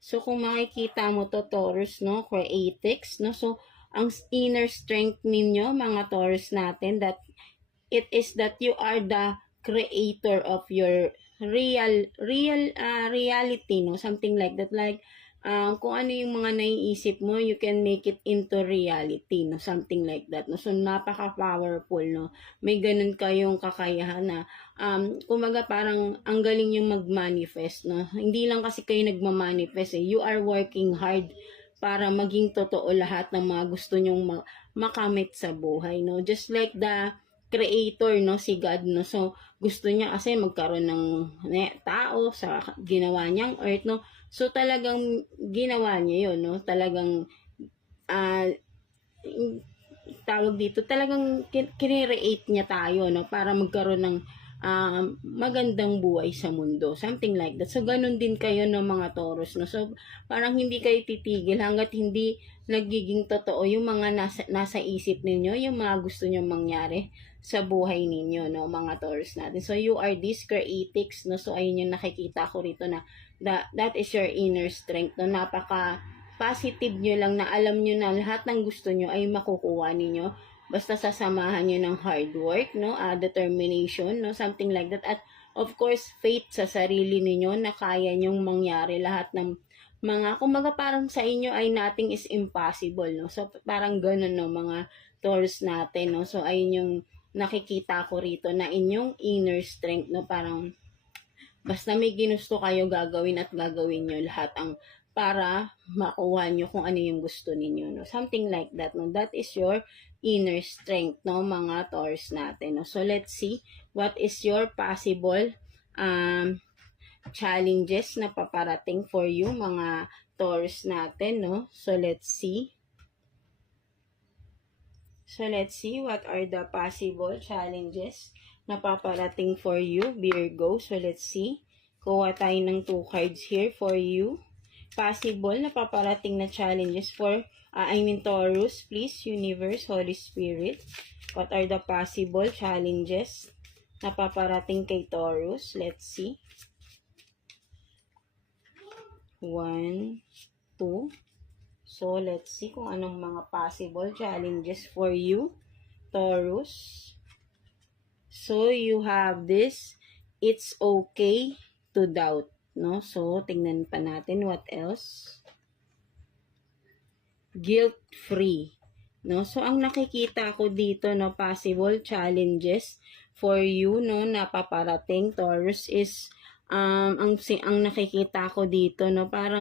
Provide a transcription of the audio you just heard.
So, kung makikita mo to, Taurus, no, creatics, no, so, ang inner strength ninyo, mga Taurus natin, that it is that you are the creator of your reality, no, something like that, like, kung ano yung mga naiisip mo, you can make it into reality, no, something like that, no, so napaka-powerful, no, may ganun kayong kakayahan na, kumaga parang ang galing yung mag-manifest, no, hindi lang kasi kayo nagma-manifest, you are working hard para maging totoo lahat ng mga gusto nyong makamit sa buhay, no, just like the creator, no, si God, no, so gusto niya kasi magkaroon ng tao sa ginawa niyang earth, no, so talagang ginawa niya yun, no, talagang uh, tawag dito, talagang kinreate niya tayo, no, para magkaroon ng magandang buhay sa mundo, something like that. So ganun din kayo, no, mga Taurus, no, so parang hindi kayo titigil hanggat hindi nagiging totoo yung mga nasa isip ninyo, yung mga gusto nyo mangyari sa buhay ninyo, no, mga Taurus natin. So you are this creatics, no, so ayun yung nakikita ko rito na that is your inner strength, no, napaka positive nyo lang na alam nyo na lahat ng gusto nyo ay makukuha ninyo basta sasamahan nyo ng hard work, no, determination, no, something like that, at of course faith sa sarili ninyo na kaya nyong mangyari lahat ng mga, kumbaga parang sa inyo ay nothing is impossible, no, so parang ganun, no, mga Taurus natin, no, so ayun yung nakikita ko rito na inyong inner strength, no, parang basta may ginusto kayo gagawin at gagawin nyo lahat ang para makuha nyo kung ano yung gusto ninyo, no, something like that, no, that is your inner strength, no, mga Taurus natin, no. So let's see what is your possible challenges na paparating for you, mga Taurus natin, no. So let's see what are the possible challenges na paparating for you, Virgo. So let's see, kuha tayo ng 2 cards here for you. Possible na paparating na challenges for Taurus, please, Universe, Holy Spirit. What are the possible challenges na paparating kay Taurus? Let's see. 1, 2. So, let's see kung anong mga possible challenges for you, Taurus. So, you have this, it's okay to doubt, no? So, tingnan pa natin what else. Guilt-free, no? So, ang nakikita ko dito, no, possible challenges for you, no, na paparating, Taurus, is ang nakikita ko dito, no, parang